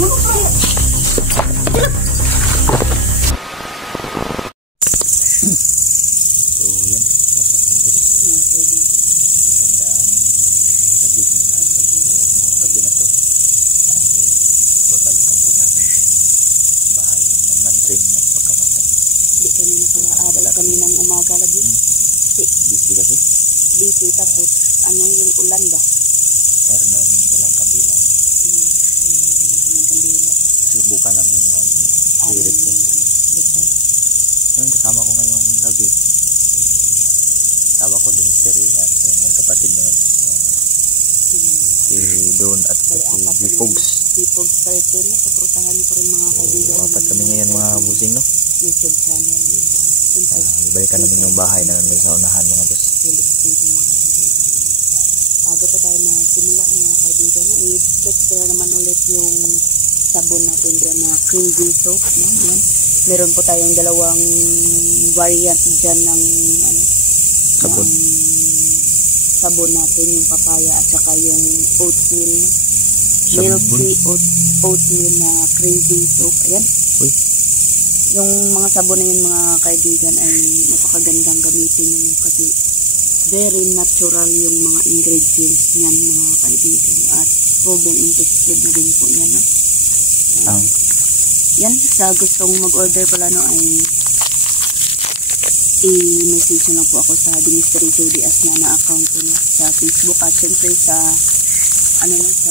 So yan, wasak mga boss. Magandang gabi ng natin. Yung gabi na to ay babalikan po namin yung bahay ng may mandrin na pagkamatay. Hindi kami nakaaral kaninang umaga lagi. Busy kasi? Busy, tapos ano yung ulan ba? Meron namin dalang kandila. Kandila. Subukan namin mag-direct din. Yung kasama ko ngayong gabi, tawa ko din Mystery at yung mga kapatid niya si Don at si Bipogs. Bipogs 13, supportahan niyo pa rin mga kaibigan. Apat kami ngayon mga busing, no? YouTube channel niyo. Balikan namin yung bahay na nandun sa unahan mga boss. Sulit TV mga kaibigan. Bago pa tayo magsimula mga kaibigan, i-flex ko na naman ulit yung sabon natin dyan na cleansing soap. No? Yan. Meron po tayong dalawang variant dyan ng ano, sabon. Sabon natin, yung papaya at saka yung oatmeal. Milky oatmeal na cleansing soap. Ayan. Uy. Yung mga sabon na yun mga kaibigan ay napakagandang gamitin nyo kasi very natural yung mga ingredients niyan mga kaibigan at proven and tested na din po yan. Yan, sa gustong mag-order pala no ay i-message nyo lang po ako sa Mystery Jody Asna na account ko no, sa Facebook at syempre sa ano no, sa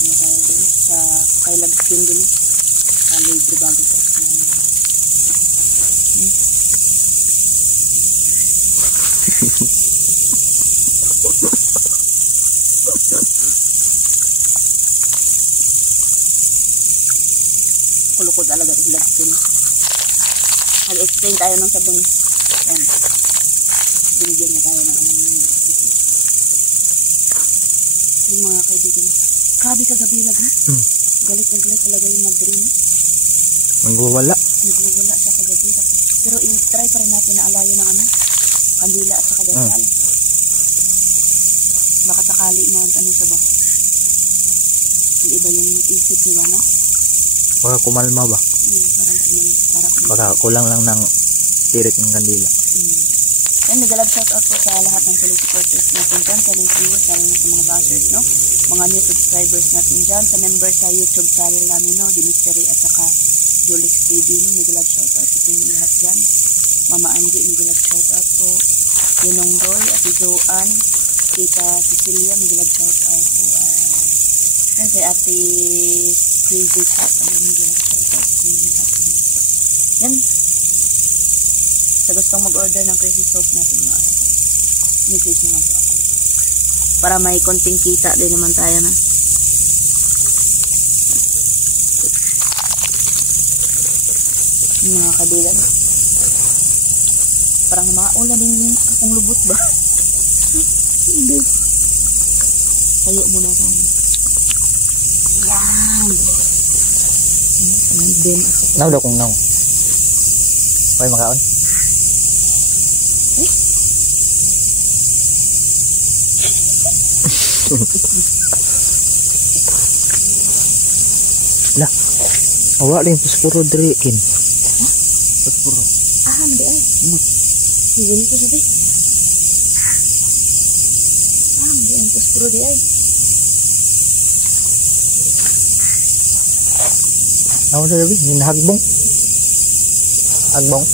ano tawag din, sa Kailab Skin din no, sa libre bago sa Asna. Kulukod talaga sila skin. Nag-explain tayo ng sabon. Yan. Binigyan niya tayo ng anong yung mga kaibigan. Grabe kagabi lagi. Galit na galit talaga yung Madrid. Nagwawala siya kagabi. Pero i-try pa rin natin na alayo ng ano, kandila at saka dasal. Baka sakali mag-ano sa ba? Iba yung isip niyo ba, no? Baka kumalma ba? Baka kulang lang ng tirik ng kandila. And nag-love shoutout po sa lahat ng solid supporters natin dyan, sa link viewers, lalo na sa mga bashers, no? Mga new subscribers natin dyan, sa members sa YouTube channel namin, no? The Mystery at saka Julis TV, no? Nag-love shoutout po yung lahat dyan. Mama Angie, nag-love shoutout po. Yunong Roy, Ate Joanne, Tita Cecilia, nag-love shoutout po. Yan kay Ate Crazy Cat, alam nag-love shoutout po yung lahat dyan. Yan. Sa gustong mag-order ng crazy soap natin mga message nyo lang po ako. Para may konting kita din naman tayo na. Mga kabilan. Parang mga ulan din akong lubot ba? Hindi. Tayo muna tayo. Yan. Naw daw kung naw. Hoy makaon. Lah. Awa din puspuro diri kin. Puspuro. Madi ay. Iwan ko sabi. Madi ang puspuro di ay. Awa na sabi, hinahagbong. Hagbong.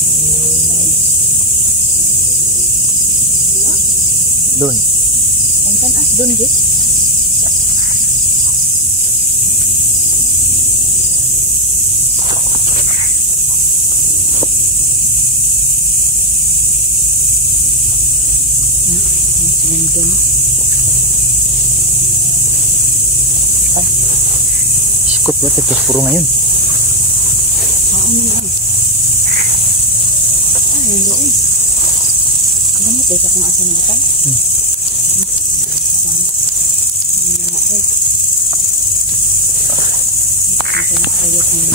Doon. Ang tanas doon di. Sikot ba ito puro ngayon? Ano lang. Hindi eh. Ang gamot eh, kung asa na ito. Kaya kung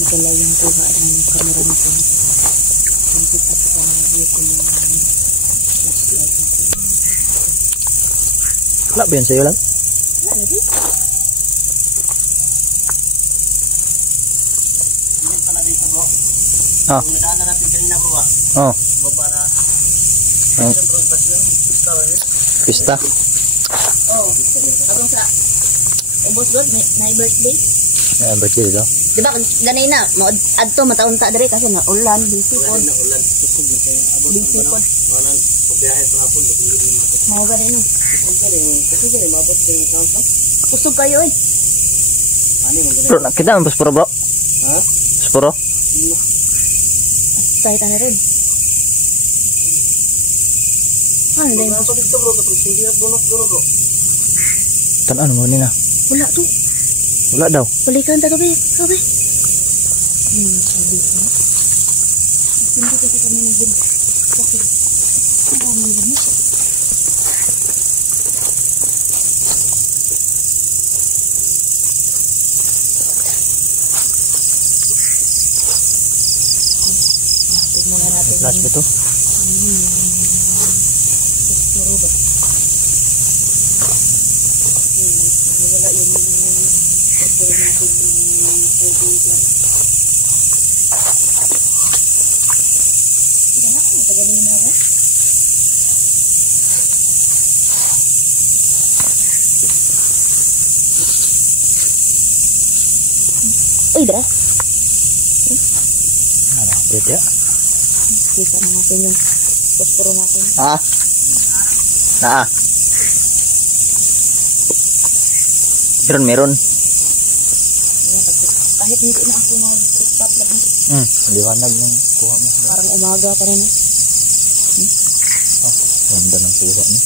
magala yung kuha ng kamera nito. Yung sit up sa review ko yung flashlight nito. Wala ba yan sa'yo lang? lagi. Hindi pala dito bro. Ah. Kung nadaanan natin kanina bro ah. Oh. Baba na. Oh. Bro, kasi yung pista ba yun? Pista. Oh. Habang sa ubos doon, may birthday. Birthday dito. Di ba, ganay na, adto mataon ta dere kasi na ulan, busy po. Ulan na ulan. Kusog na kaya abot Busy ang po. Mga nang pagbiyahe sa hapon. Mga ganay no. Kusog ka rin. Mabot ka yung sound no? Kusog kayo eh. Ano yung ganun? Bro, nakita ang pasporo bro. Ha? Pasporo. Kahit ano rin. Ano na yun? Mga kapit ka bro. Kapag hindi at bunok bro. Tan ano mo nina? Wala to. Wala daw. Balikan ta gabi. Sabi ko. Hindi kasi kami nagod. Bakit? Ano mo naman? Muna natin Flash ba to? puro ba? Wala yun yung puro natin yung kaibigan. Sige na, matagalin na ako. Uy, dara. Ano, pwede ya? Kita na natin yung posporo natin. Ah. Naa. Meron. Ayan, kasi kahit hindi na ako mag-stop lang. Liwanag yung kuha mo. Parang umaga pa rin. Ganda ng kuha mo.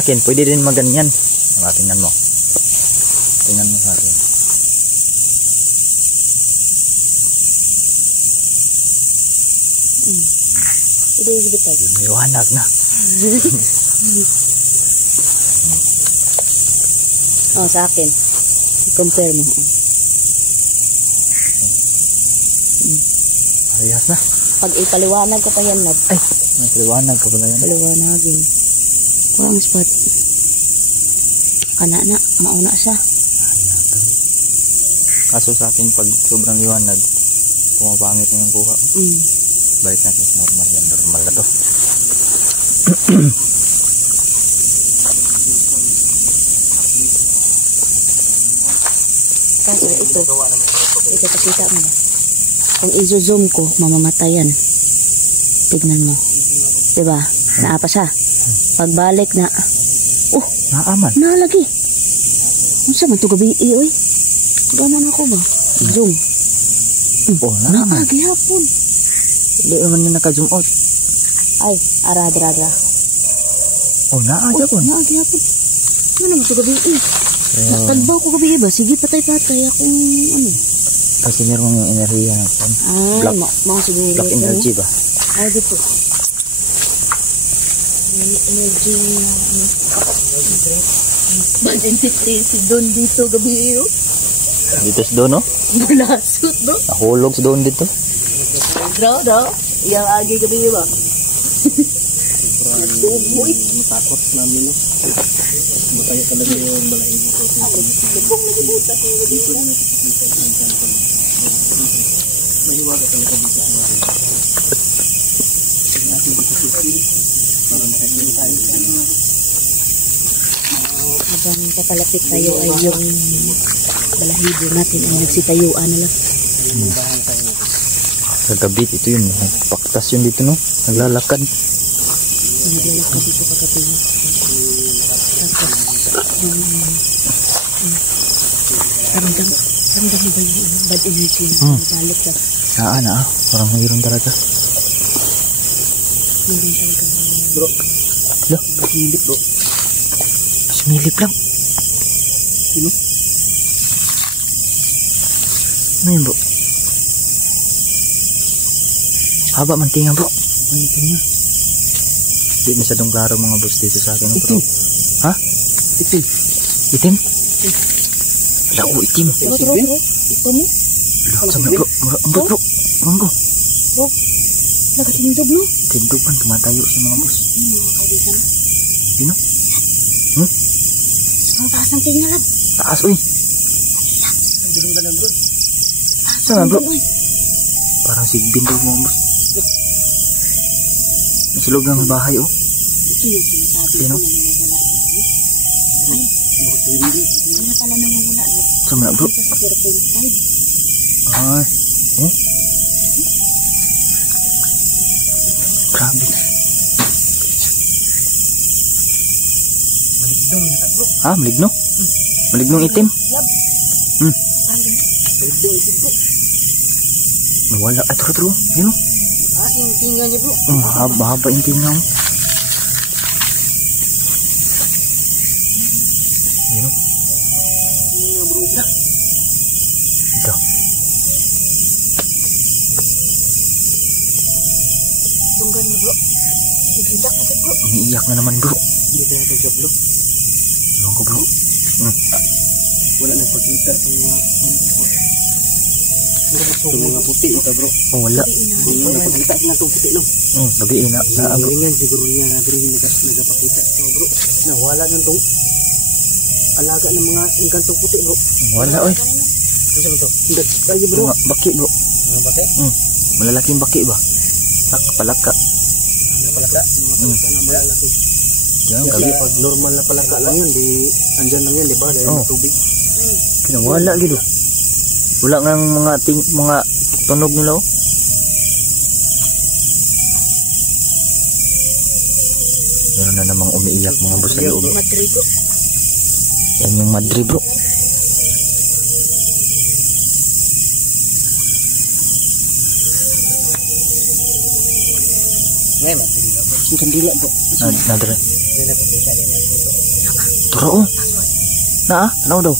Akin, pwede din maganyan. Tingnan mo. Tingnan mo sa akin. Ito yung bitay. Liwanag na. Oh, sa akin. I-compare mo. Parehas na. Pag ipaliwanag ka pa yan, lab. Ay, may liwanag ka pala yan. Paliwanagin. Kurang spot. Kana na, mauna siya. Kaso sa akin, pag sobrang liwanag, pumapangit na yung kuha. Balik natin sa normal yan. Normal na to. Kaso ito pakita mo ba? Kung i-zoom ko, mamamatayan. Tignan mo. Diba? Naapa siya. Pagbalik na, Naaman. nalagi. Ano siya man ito gabi oy? Kudaman ako ba? Zoom. Oh, naaman. Nakagi hapon. Hindi naman yung naka-zoom out. Ay, ara. Oh, naagya po. Nakagi hapon. Ano naman ito gabi Tagbaw ko gabi ba? Sige, patay-patay akong ano. Kasi meron yung enerhiya ng pan. Ay, mga siguro. Black energy ba? Ay, dito. May energy na ano. Bad energy si Don dito gabi Dito sa doon, no? Malasot, no? Nahulog sa doon dito. Daw. Iyang agi gabi ba? Sobrang matakot namin no. Mataya talaga yung balahibo ko. Kung nagibuta ko Dito na nakikita yung kanton. Mahiwaga talaga dito sa bahay. Tingnan natin dito sa film. Para makikita tayo sa ano. habang papalapit tayo ay yung balahibo natin ay nagsitayuan na lang. Sa gabi, ito yun. Paktas yun dito, no? Naglalakad. Naglalakad dito kagabi. Tapos, ramdam mo ba yung bad energy na balik ka? Parang mayroon talaga. Mayroon talaga. Bro, Lo, masilip bro. sumilip lang. Sino? Ano yun, bro? Haba man tinga, bro. Ay, tingnan. Di masyadong klaro mga boss dito sa akin, bro. Ha? Itim. Itim? Wala ko itim. Bro. Ito mo? Wala, sabi, bro. Murang, bro. Murang ko. Bro. Laga tindog no? Tindugan, tumatayo si mga boss. Mga kaibigan. Sino? Ang taas ng tingin lab. Taas, uy. Ang gulong ka na bro. Saan bro? Parang sigbin daw mga boss. Nasa loob ng bahay, oh. Ito yung sinasabi Sino? ko na nawawala. Ay, wala pala nawawala. Saan na bro? Dito sa 0.5. Ay. Oh. Grabe. Maligdong yata bro. Ha? Maligno? Malignong itim? Lab. Hmm. Parang ganun. Maligdong ito bro. Nawala. Ay, turo. Yun, oh. Taas yung tinga niya bro. Mahaba yung tinga mo. Yun, oh. Tinga bro. Ito. Tunggan mo bro. Sigidak na bro. Umiiyak na naman bro. Hindi tayo kagab bro. Ewan ko bro. Wala na pagkita itong mga puti ito bro. Oh, wala. Hindi na pagkita sila itong puti no. Gabi na bro. Galingan siguro niya nagawin nagapakita ito bro. Nawala na itong alaga ng mga engkantong puti bro. Wala, oy. Ano sa ito? Hindi kayo bro. Mga baki bro. Mga baki? Malalaking baki ba? Palaka. Mga palaka? Mga palaka na malalaki. Yan, Kasi gabi. pag normal na palaka lang yun, di andyan lang yan, di ba? Dahil Oh. tubig. Wala gitu. Wala nga ang mga tunog nila, oh. Meron na namang umiiyak mga boss sa loob. Madrid bro. Yan yung Madrid bro. Ngayon, matindi bro. Ang kandila bro. Nadre. Hindi na pagkita rin natin bro. Turo, oh. Ano daw?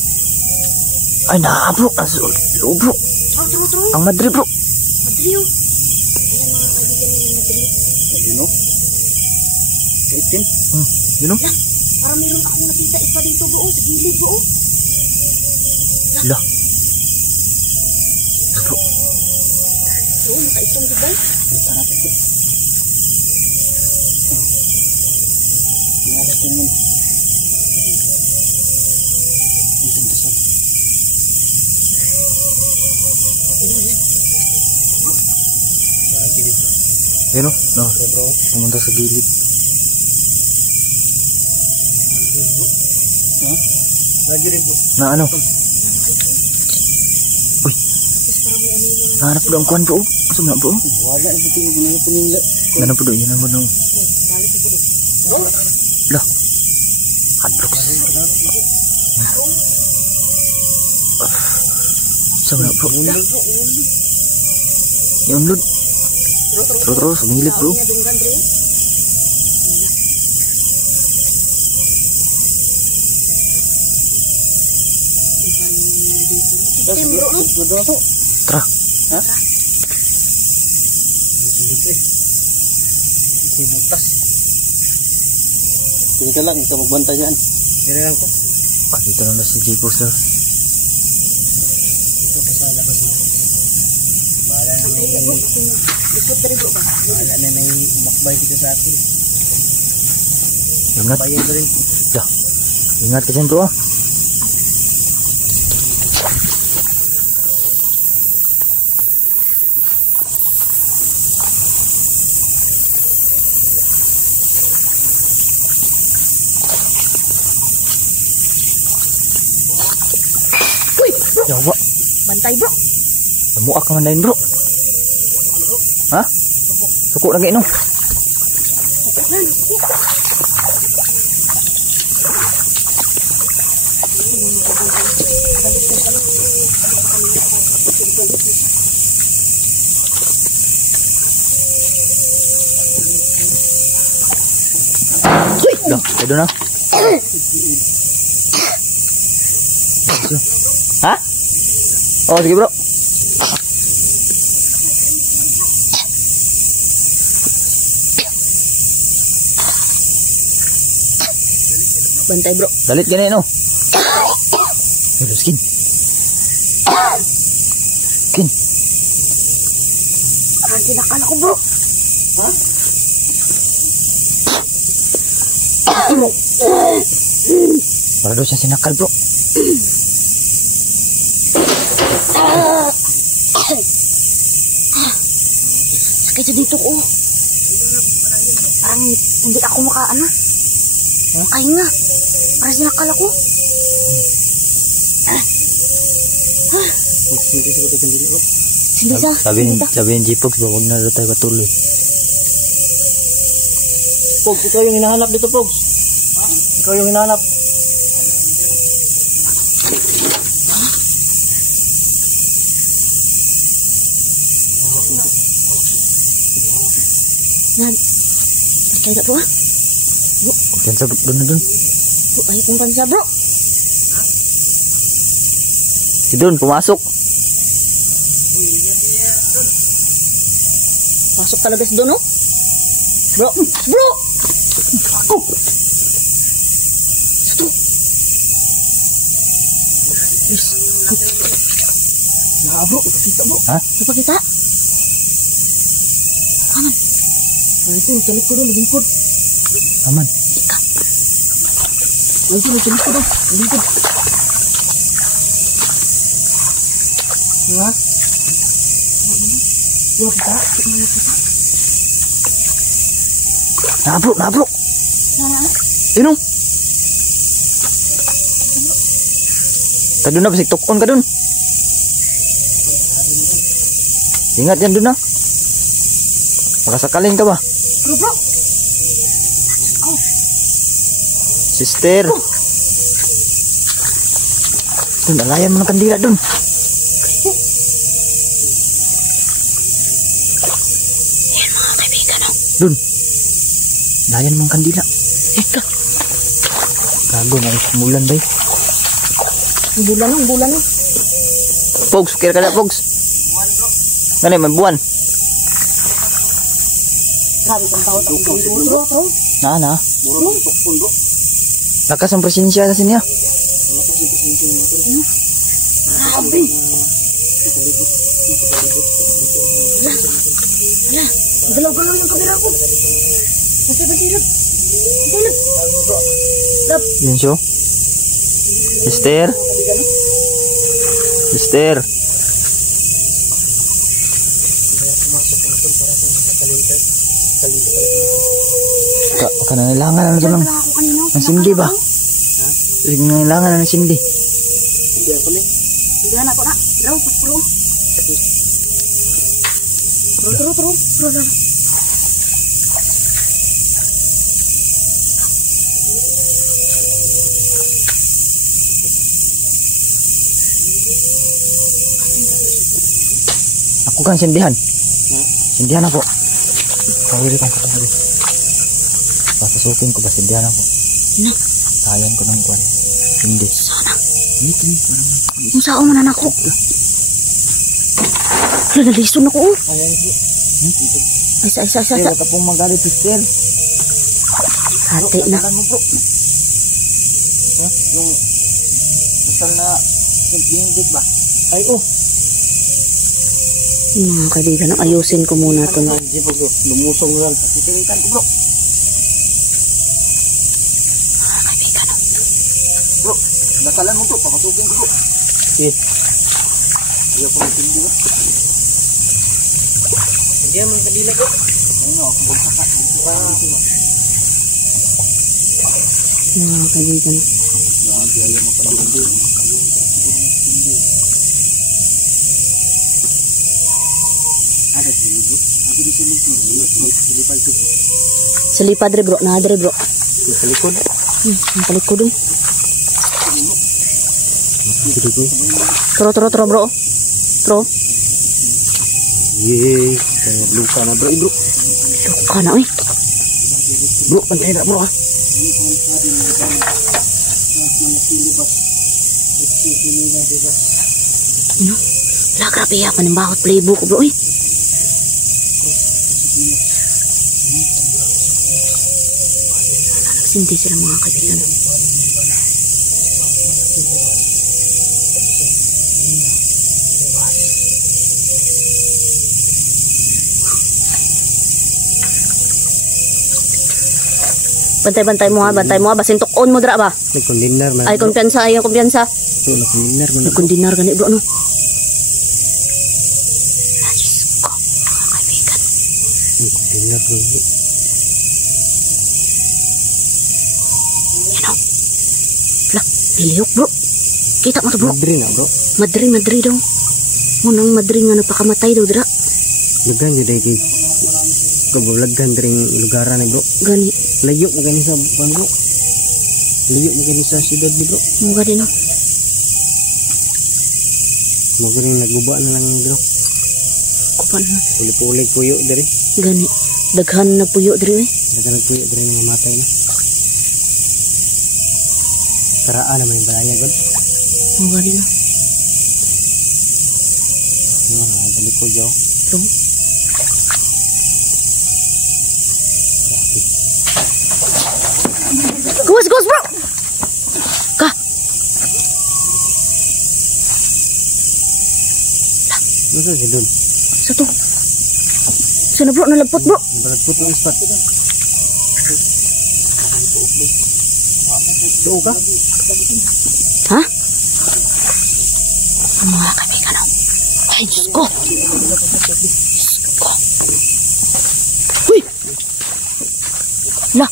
Ay, bro. Nasa loob bro. Oh, true. Ang Madrid bro. Madrid oh. Ayan mga kaibigan ni Madrid. Ayun no? Kaitim. Yun, oh. Parang meron akong nakita isa dito bro. Sa gilid bro. Lah. Bro. Bro, nakaitong di ba? Kita natin bro. Pinalak ko naman. Ang ganda sa. Sa gilid. Yun, oh. No. Bro. Pumunta sa gilid. Bro. Ha? Nagiri bro. Na ano? Uy. Tapos parang may ano yung Nahanap ko ang kwan bro. Asa na bro? Wala na buti mo na pinila. Ano po do? Yan ang ano. balik na bro. Lah. Hardrocks. Asa na bro? Yung lud. Terus sumilip bro. Niya dunggan bro. Tim bro no? Doon to. Tara. Ha? Siyempre. May butas. Sige ka lang, ikaw magbanta dyan. Kaya lang ko. Dito na si Jibos na. Ito kasi labas mo. Bahala na may... Likod na rin bro ba? Bahala na may umakbay dito sa akin. Ingat. Bayan ko rin. Dah. Ingat ka dyan bro ah. Yawa. Bantay bro. Namuak ka man dahil bro. Ha? Suko lagi no. Dah, ito na. Ha? Oh, sige bro. Bantay bro. Dalit gani no. Hello skin. Skin. Parang kinakala ko bro. Ha? Para daw siya sinakal bro. Sakit sa dito ko. Parang hindi ako makaano. Makahinga. Parang sinakal ako. Hindi siguro ikan dili. Hindi sa. Sabihin G-Pox ba, huwag na daw tayo patuloy. Pogs, ikaw yung hinahanap dito, Pogs. Ikaw yung hinahanap. Nan. Kaya na po ah. Kumpiyansa doon na doon. Bro, ayaw kong pansa bro. Si Don, pumasok. Pasok talaga si Don, oh. Bro, bro! Ako! Ito. Yes. Nah, bro, kita bro. Ha? Apa kita? Aman. Nah, itu sa likod doon, lingkod. Aman. Nah, itu sa likod doon, lingkod. Ha? Yo, kita. Nah bro. Nah, Inom. Tadun na, basik tukon ka dun. Ingat yan dun na. Makasakaling ka ba? bro, bro. Sister. Dun, alayan mo ng kandila dun. Yan mga kaibigan, oh. Dun. Alayan mo ng kandila. Ika. Gago na umulan ba eh. Ang bulan, oh. Pogs, kira ka na Pogs. Ganun, may buwan. Grabe kang tao takong buwan, bro, bro. Na. Murang tukpon, bro. Lakas ang presensya sa sinya. Ano kasi presensya yung motor? Grabe. Hala, galaw-galaw yung kamera ko. Masirap. Lap. Yun siya. Sister. Ka nangailangan na ito ng sindi ba? Nangailangan na ng sindi. Hindi ako ni. Hindi na ako na. Draw, pro. Pro. Ako kan sindihan. Sindihan ako. Kawili kong katabi. Pasasukin ko ba sindihan ako? Hindi. Sayan ko ng kwan. Hindi. Sana. Hindi. Kung saan mo na ako. Hala, nalison ako, oh. Ayan, bro. Isa. Wala ka pong magalit, sister. Hati na. Kailangan mo, bro. Yung kasal na sintindig ba? Ay, oh. Mga kaibigan, ayusin ko muna ito. Ano, hindi po, bro. Lumusong lang. Titiritan ko, bro. Mga kaibigan, Bro, dasalan mo, bro. Papasukin ko, bro. Yes. Ayaw ko matindi, bro. Hindi naman kadila, bro. Ano, ako bagsakan. mga kaibigan. Sa lipad re bro, naadre bro. Sa likod. Ang palikod eh. Tro bro. Tro. Yey, luka na bro, bro. Luka na eh. Bro, pantay na bro ah. Ano? Wala grabe ya, panimbakot playbook bro eh. Nagsinti sila mga kaibigan. Bantay-bantay mo ha, bantay mo ha. Basin tukon mo dra ba? Nagkondinar man. Ay, kumpiyansa, ayaw kumpiyansa. So, nagkondinar man. Nagkondinar gani bro, no? Nagkondinar ko bro. Yan o. Lah, lilihok bro. Kita mo to bro. Madri na bro. Madri daw. Munang madri nga napakamatay daw dra. Lagan yun dahil kay kabulaggan rin lugaran ni bro. Gani. Layo mo gani sa bang bro. Layo mo gani sa siyudad ni bro. Mo gani no. Mo gani nagguba na lang bro. Kupan na. Puli-puli puyo dari. Gani. Daghan na puyo diri eh. Dagan ng puyo dari nga matay na. Karaan naman yung balaya god. Mo gani no. Dali ko jaw. Bro. Gawas bro. Ka. Masa si Don? Satu. Sana bro nalapot bro. Nalapot ng spot. So ka? Ha? Mga kaibigan no. Ay, Diyos ko. Diyos ko. Uy! Lah.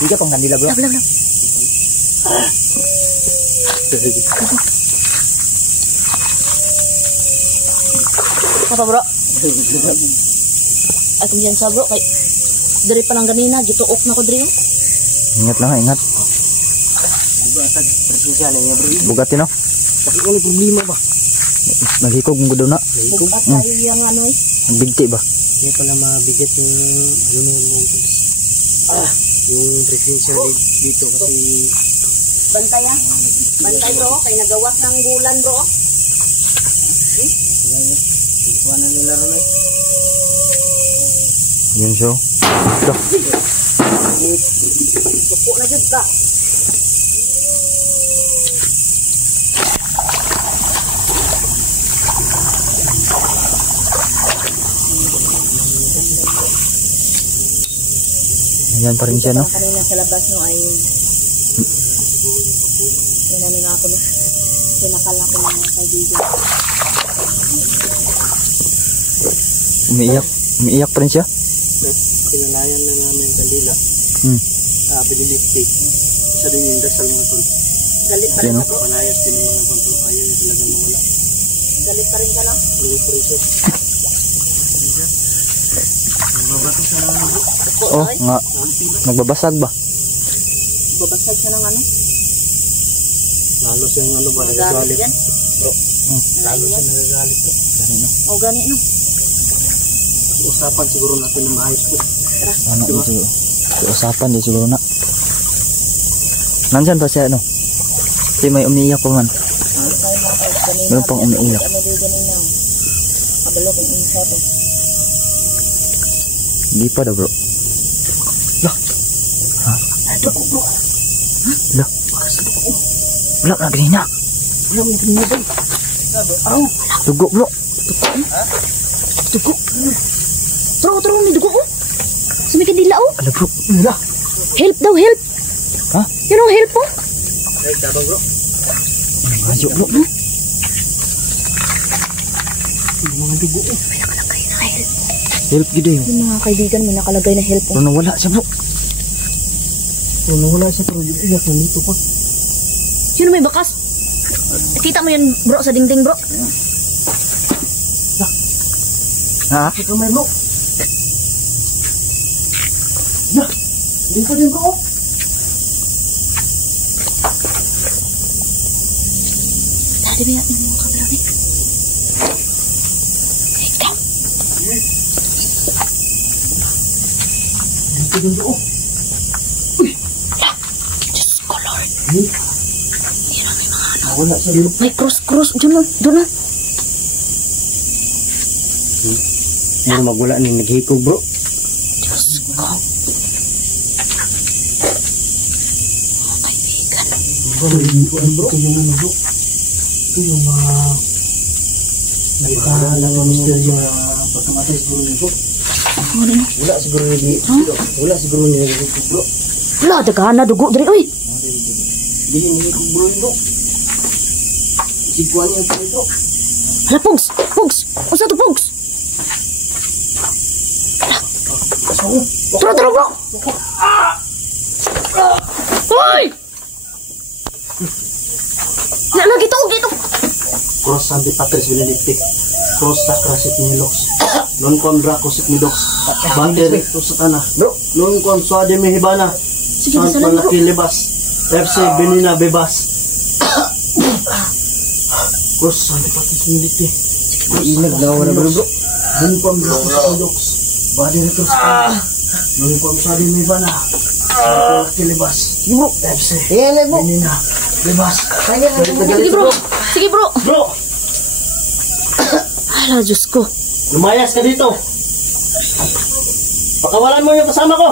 Tiga pang kanila bro. Lab. Apa bro? Ay kumpiyansa bro kay dari pa lang ganina gituok na ko diri. Ingat lang, ingat. Bugatan presensya na niya bro. Bugatin no. Kasi kung may problema ba? Naghikog mo daw na. Bukat tayo yung ano eh. Ang bigti ba? Kaya pala mabigat yung ano na yung presensya dito kasi Bantay ah. Bantay bro, kay nagawas ng bulan bro. kuha na nila ron eh. Yun siya. Ito. Suko na jud ka. Ayan pa rin siya no. Kanina sa labas no ay yan ano na ako na. Sinakala ko ng mga kaibigan. Umiiyak pa rin siya. Kinalayan na namin yung kandila. Pinilipik. Isa din yung dasal mga tol. Galit pa rin Yan, ka bro. Palayas din ng mga kontrol. Ayaw niya talagang mawala. Galit pa rin ka no. Galit pa rin siya. Mabato siya ng ano. Suko Oh, ay. nga. Nagbabasag ba? Babasag siya ng ano. Lalo siya yung ano ba, Galit nagagalit. yan. Bro, lalo siya nagagalit to. Gani no. O gani no. Usapan siguro natin na maayos ko. Ano diba? Siguro. Usapan di siguro na. Nandyan ba siya ano? Kasi may umiiyak pa man. Meron pang umiiyak. Ano din ganina. Kabalo kung isa to. Hindi pa daw bro. Lah. Ha? Dugo bro. Lah. Wala na ganina. Wala mo ganina ba? Aw. Dugo bro. Dugo. Tro ni dugo ko. Sumikin dila oh. Ala bro. Wala. Help daw, help. Ha? You know, help po. Ay, tabang bro. Ayo bro. Yung mga dugo eh. May nakalagay na help. Help gid yun. Yung mga kaibigan may nakalagay na help po. Pero nawala siya bro. Kung nawala siya pero yung iyak nandito pa. Sino may bakas? Kita mo yun bro sa dingding bro. Ha? Ito may bro. Na! Dito din bro. Tadi ba yung mga kamera ni? Ikaw. Dito din bro. Uy! La! Diyos ko Lord. Yan ang may mga ano. Nawala siya dito. May cross. Diyan mo. Doon na. Pero magwala na yung naghikog bro. Diyos ko. Mga kaibigan. Bro, naghikog bro. Ito yung ano bro. Ito yung mga Napakahalang ang misteryo na pagkamatay siguro ni bro. Ano rin? Wala siguro ni wala siguro ni bro. Wala, daghan na dugo diri oy. Dili ni ko bro bro. Siguan niya bro. Hala, Pogs! Pogs! Usa to, Pogs! Tara, tara, bro! Hoy! Lagi to, gito! Cross Santi Patris Benedicti. Cross Sacrasit Milox. Non kon Dracos Midox. Bander to Satana. Bro, non kon Suade Mehibana. Sige, San salamat, bro. Panakilibas. FC Benina Bebas. Cross Santi Patris Benedicti. Inag na wala bro. Non kon Dracos Midox. Bander to Satana. Non kon Suade Mehibana. San Panakilibas. Bro, FC Benina Bebas. Sige, bro! Sige, bro! Bro, Hala, Diyos ko. lumayas ka dito. Pakawalan mo yung kasama ko.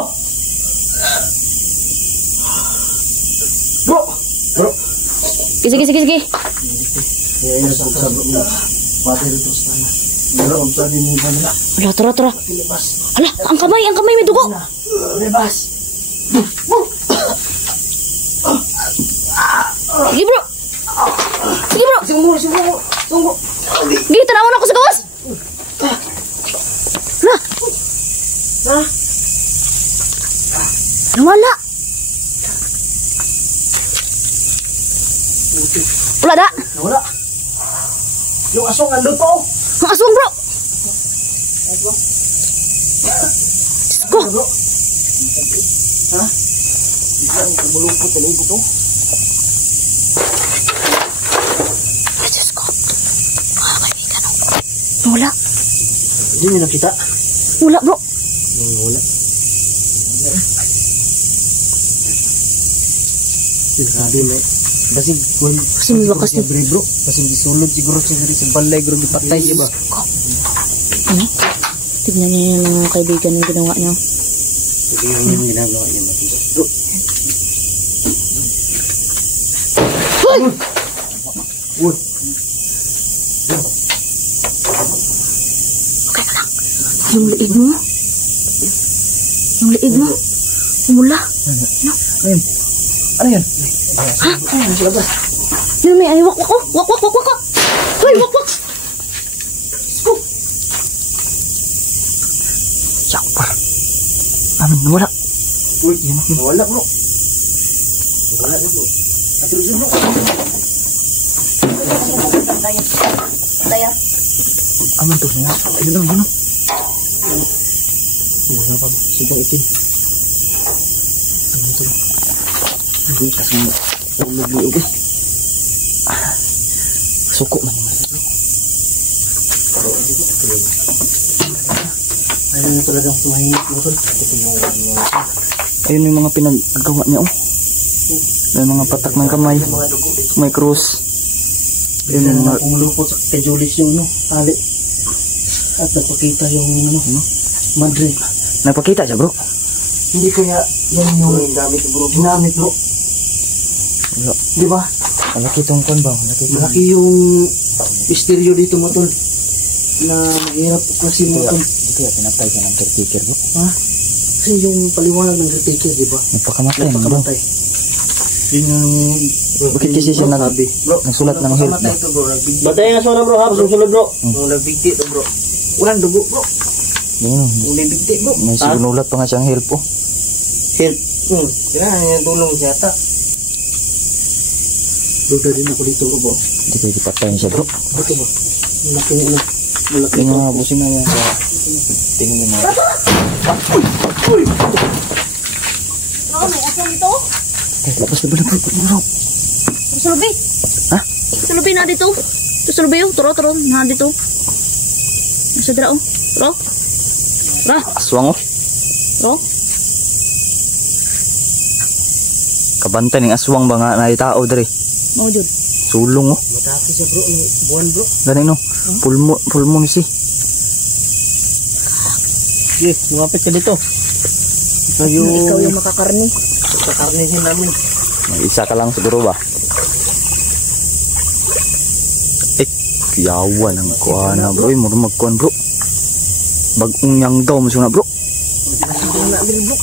Bro! Bro! Sige, sige, sige. Yes, ang sabot mo. Pati rito sa tanah. Bro, ang sabi mo ba nila? Hala, tara, tara. Kilibas. Hala, ang kamay may dugo. Bebas. Sige, bro! Sige, bro! Tunggu. Sige, tanawon ako sa gawas! Hala! Ha? Wala! Wala da! Wala. Yung asong andun po. Ang aswang, bro! Ko! Bro. Ha? Isang kumulupot na ibo to. Ay, Diyos ko. Mga kaibigan, oh. Wala. Hindi niyo nakita. Wala, bro. Wala. Grabe mo. Basig kun Kasi may bakas na. bro. Basig disulod siguro sa balay gro gipatay di ba? Ano? Tignan niyo yung mga kaibigan yung ginawa niyo. Sige yung ginagawa niya matulog. Bro. Hoy! Uy. Okay ka lang. Yung liig mo. Yung liig mo. Umula. Ano? Ayun. Ano yan? Ha? Ayun sa labas. Yun may ay wak-wak ko. Wak-wak. Hoy, wak-wak. Sko. Yakpa. Amin, nawala. Uy, yan ako. Wala bro. Wala na bro. Atulog na bro. Daya. Aman to nga. Ayun lang. Wala pa. Subang itim. Ano ito lang. Hindi kasi umagli ubi. Suko man yung bro. Ayun na talagang tumahimik mo tol. Ito yung Ayun yung mga pinagagawa niya, oh. May mga patak ng kamay. mga dugo dito. May cross. Yun yung mga pumulupot sa kay Julius yung tali. At nagpakita yung Madrid. Nagpakita siya, bro. Hindi kaya yan yung ginamit bro. Wala. Di ba? Malaki itong kon ba? Malaki yung misteryo dito mo tol. Na mahirap kasi mo tol. Hindi kaya pinatay siya ng caretaker, bro. Ha? Kasi yung paliwanag ng caretaker, di ba? Nagpakamatay, bro. Nagpakamatay. Yun yung... Bakit kasi siya sabi? Bro, nagsulat ng help, nagpakamatay bro? ito bro. Batayin na sana bro ha. Susunod bro. Nung nagbigti ito bro. Walang dugo bro. Yun, oh. Nung nagbigti bro. May sinulat pa nga siyang help, oh. Help. Kailangan yung tulong siya ata. Duda din ako dito bro. Hindi kayo dipatayin siya, bro. Ito ba? Malaki Yung mga busing na yan sa... Tingin mo na. Uy! Ano, may aswang dito? Labas na ba na, bro? Sulubi. Ha? Sulubi na dito. Sulubi yun. Turo. Na dito. Nasa dira, oh. Turo. Aswang, oh. Turo. Kabantay ng aswang ba nga na tao, dre? Mau jud. Sulong, oh. Mataki siya bro. May buwan bro. Ganun, no? Pulmo ni si. Yes, lumapit ka dito. Ikaw yung makakarni. Kakarnihin namin. May isa ka lang siguro ba? Yawan ang kuan na bro. Mura magkuan bro. Bagong yanggaw mo na bro. Masin na diri bro.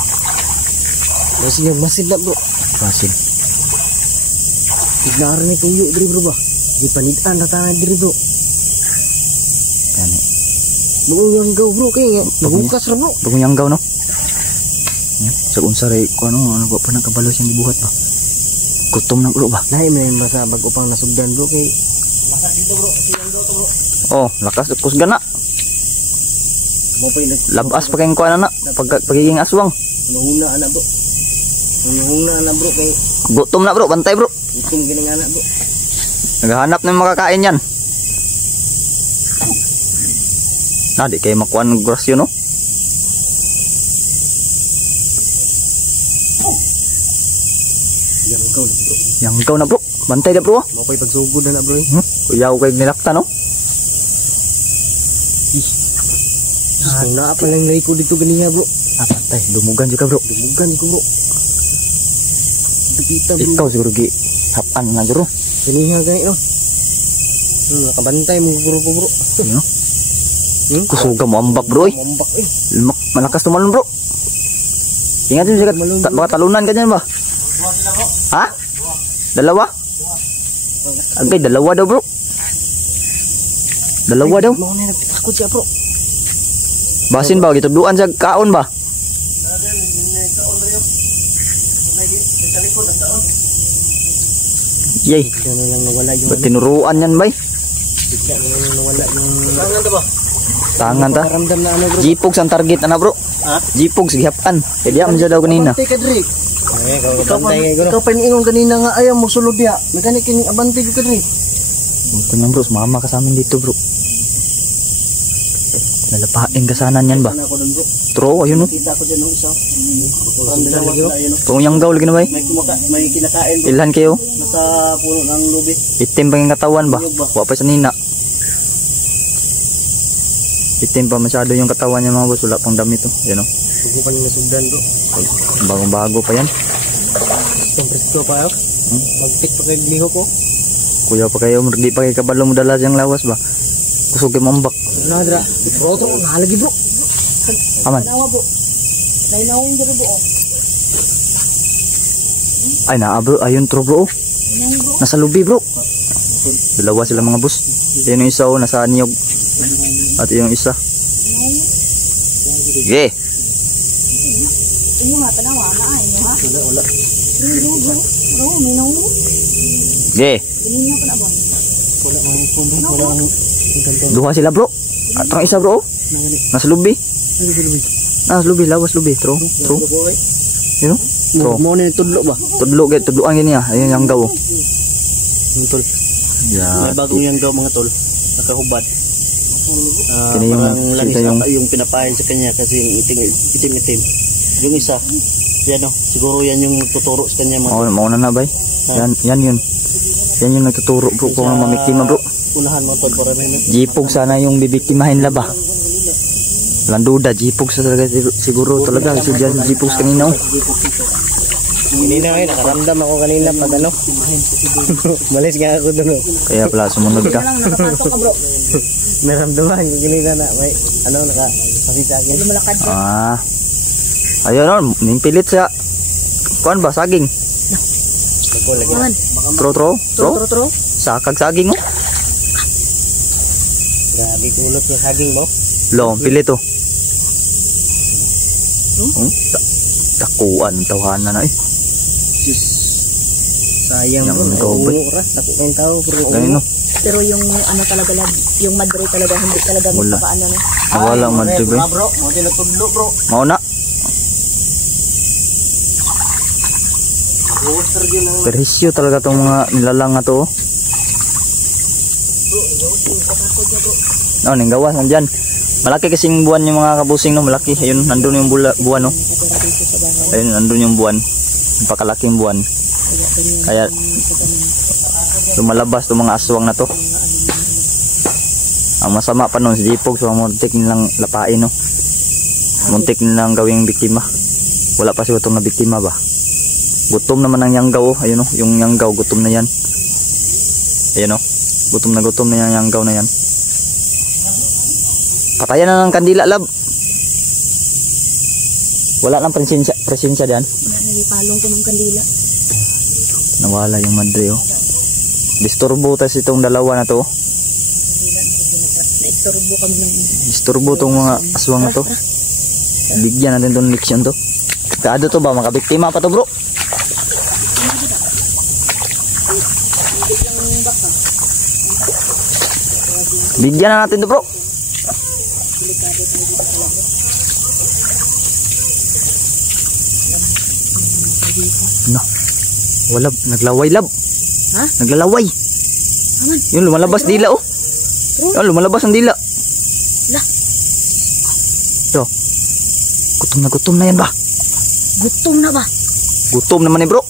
Masin na bro. Masin. Ignaran ni tuyo diri bro ba. Di panitan na tangan diri bro. Gani. Bagong yanggaw bro kay nabukas ra bro. Bagong yanggaw no. Sa unsa ray ko ano ba pa nagkabalo siyang gibuhat ba. Gutom na bro ba. Nahi man ba sa bago pang nasugdan bro kay lakas dito bro. Si yanggaw to bro. Oh, lakas kus gana. Mo pa Labas pa kayong kuan na pagiging aswang. nuhuna ana bro. Nuhuna ana bro kay Gutom na bro, bantay bro. gutom gining ana bro. Naghahanap ng makakain yan. Di kayo makuha ng grasyo no. Yanggaw na bro. Yanggaw na bro. Bantay na bro. Mo pa pagsugod na bro. Kuyaw kayo nilakta no. Kung naa pa lang naiko dito ganiya bro. Bantay, dumugan juga bro. Dumugan ko bro. Kita bro. Ikaw siguro gi hapan na bro. Ganiya gani no. Nakabantay mo bro ko bro. No? Kusuga mo ambak bro. Mambak eh. Malakas tumalon bro. Ingat din sikat. Baka talunan ka dyan ba? Ha? Dalawa? Agay, dalawa daw bro. Dalawa daw. Mo na takot siya bro. Basin ba? Gituduan sa kaon ba? Yay. Bigla na lang nawala yung Ba't tinuruan yan bay? bigla na lang nawala yung tangan to ba? Tangan ta. Paramdam na ano bro. Jipogs ang target ana bro. Ha? Jipogs gihapan. Kaya diya man siya daw kanina. Abante ka diri. Ikaw pa niingon kanina nga ayaw mo sulod diya. Mekanik kining abante ka diri. Kunyang bro, sumama ka sa amin dito bro. Lalapain ka sana yan ba? Ako dun bro. True, ayun no. Kita ko dyan ng isa. Parang dalawa na ayun no. Kung yanggaw lagi na bay? May kinakain bro. Ilhan kayo? Nasa puno ng lubi. Itim pa yung katawan ba? Wapa sa nina. Itim pa masyado yung katawan niya mga boss. Wala pang damit to. Ayun no. Sugo pa nila sugdan bro. Bagong bago pa yan. Presto pa yun. Magpik pa kayo liho ko. Kuya pa kayo, di pa kayo kabalo mo dala siyang lawas ba? Kusugin mo ambak. Nadra. Bro, nahalagi bro. Aman. Nawa bro. Nainawin dito bro. Ay na bro, ayun tro bro. Nasa lubi bro. Dalawa sila mga boss. Yan yung isa oh, nasa niyog. At yung isa. Sige. Ini nga tanawa na ay no ha. Wala. Bro, may nawo. Sige. Ini nga pa na ba? Wala mang kumbang. Wala mang ganto. Duha sila bro. At ang isa bro. Nasa lubi. Ano sa lubi? Nasa lubi, lawas lubi. Tro. Tro. You know? Tro. Mo na tudlo ba? Tudlo gay, tudloan gini ah. Ayun yung gaw. Yung tol. Ya. May bagong yang daw mga tol. Nakahubad. Kini yung parang langis kita yung yung pinapain sa kanya kasi yung itim-itim. Yung isa, yan o, siguro yan yung tuturo sa kanya mga mauna na bay. Yan yun. Yan yung nagtuturo bro kung ano mamiktima bro. unahan mo tol para may Jipog sana yung bibiktimahin la ba? Landuda, jipog sa talaga siguro talaga si jipog kanina oh. Kanina ngayon, nakaramdam ako kanina pag ano. Malis nga ako doon. Kaya pala sumunod ka. Nakapasok ka bro. Naramdaman ko kanina na may ano nakasakit sa akin. Lumalakad ka. Ah. Ayun oh, nimpilit siya. Kuan ba saging? Ako lagi. Kuhan. Tro. Tro. Sakag saging oh. Grabe kulot yung saging mo. Lo, pilit oh. Takuan tawanan na eh. Sayang Yang bro. doble. Oras, ako kayong tao pero Ganun oh. Pero yung ano talaga yung madre talaga hindi talaga Wala. magpapaano no. Nawala man diba? bro, mo tinatudlo bro. Mauna. Water gyud ang Perhisyo talaga tong mga nilalang na to. Oh, ning gawas nandyan. Malaki kasing buwan yung mga kabusing no, malaki. Ayun, nandun yung buwan no. Ayun, nandun yung buwan. Napakalaking buwan. Kaya lumalabas tong mga aswang na to. Ang masama pa nun si Jipog, so muntik nilang lapain no. Muntik nilang gawing biktima. Wala pa siguro itong na biktima ba? Gutom naman ang yanggaw oh. Ayun oh, yung yanggaw gutom na yan. Ayun oh. Gutom na yung yanggaw na yan. Patayan na ng kandila, lab. Wala nang presensya diyan. Wala na ipalong ko ng kandila. Nawala yung madre, oh. Disturbo tas itong dalawa na to. Naistorbo kami ng... Disturbo tong mga aswang na to. Bigyan natin tong leksyon to. Kaado to ba? Makabiktima pa to, bro. Bigyan na natin to, bro. No. Wala, naglaway, lab. Ha? Naglalaway. Aman. Yun, lumalabas dila, oh. Yun, lumalabas ang dila. La. Ito. Gutom na yan ba? Gutom na ba? Gutom naman ni bro.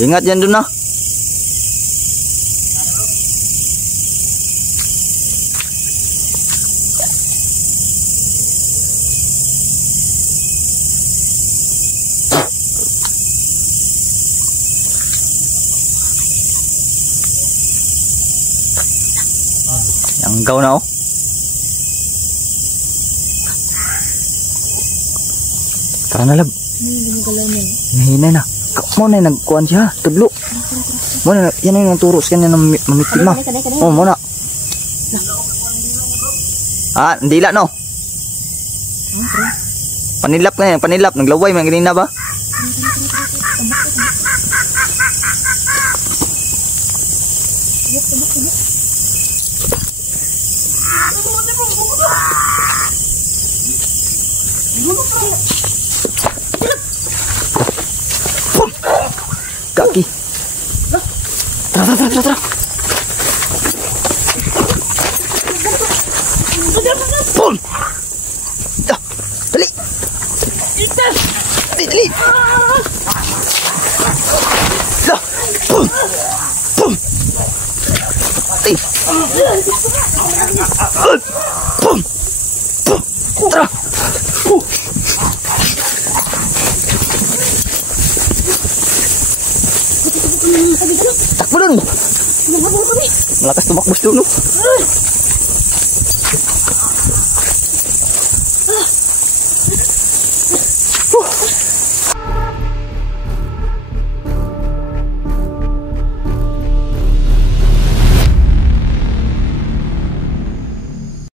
Ingat yan dun, ah. Yanggaw na, oh. Tara na, lab. Ano yung ginagalaw niya? Nahinay na. Mo na nagkuhan siya, tudlo. Mo na yan yung turo sa kanya ng mamitima. Oh, mo na. Ah, ndila no. Panilap na yan, panilap. Naglaway man ganina ba? Kaki. Tara. Pum. Dali. Dali. Lah. Pum. Pum. Tara. Takbo dun. Malakas tumakbos dun, no?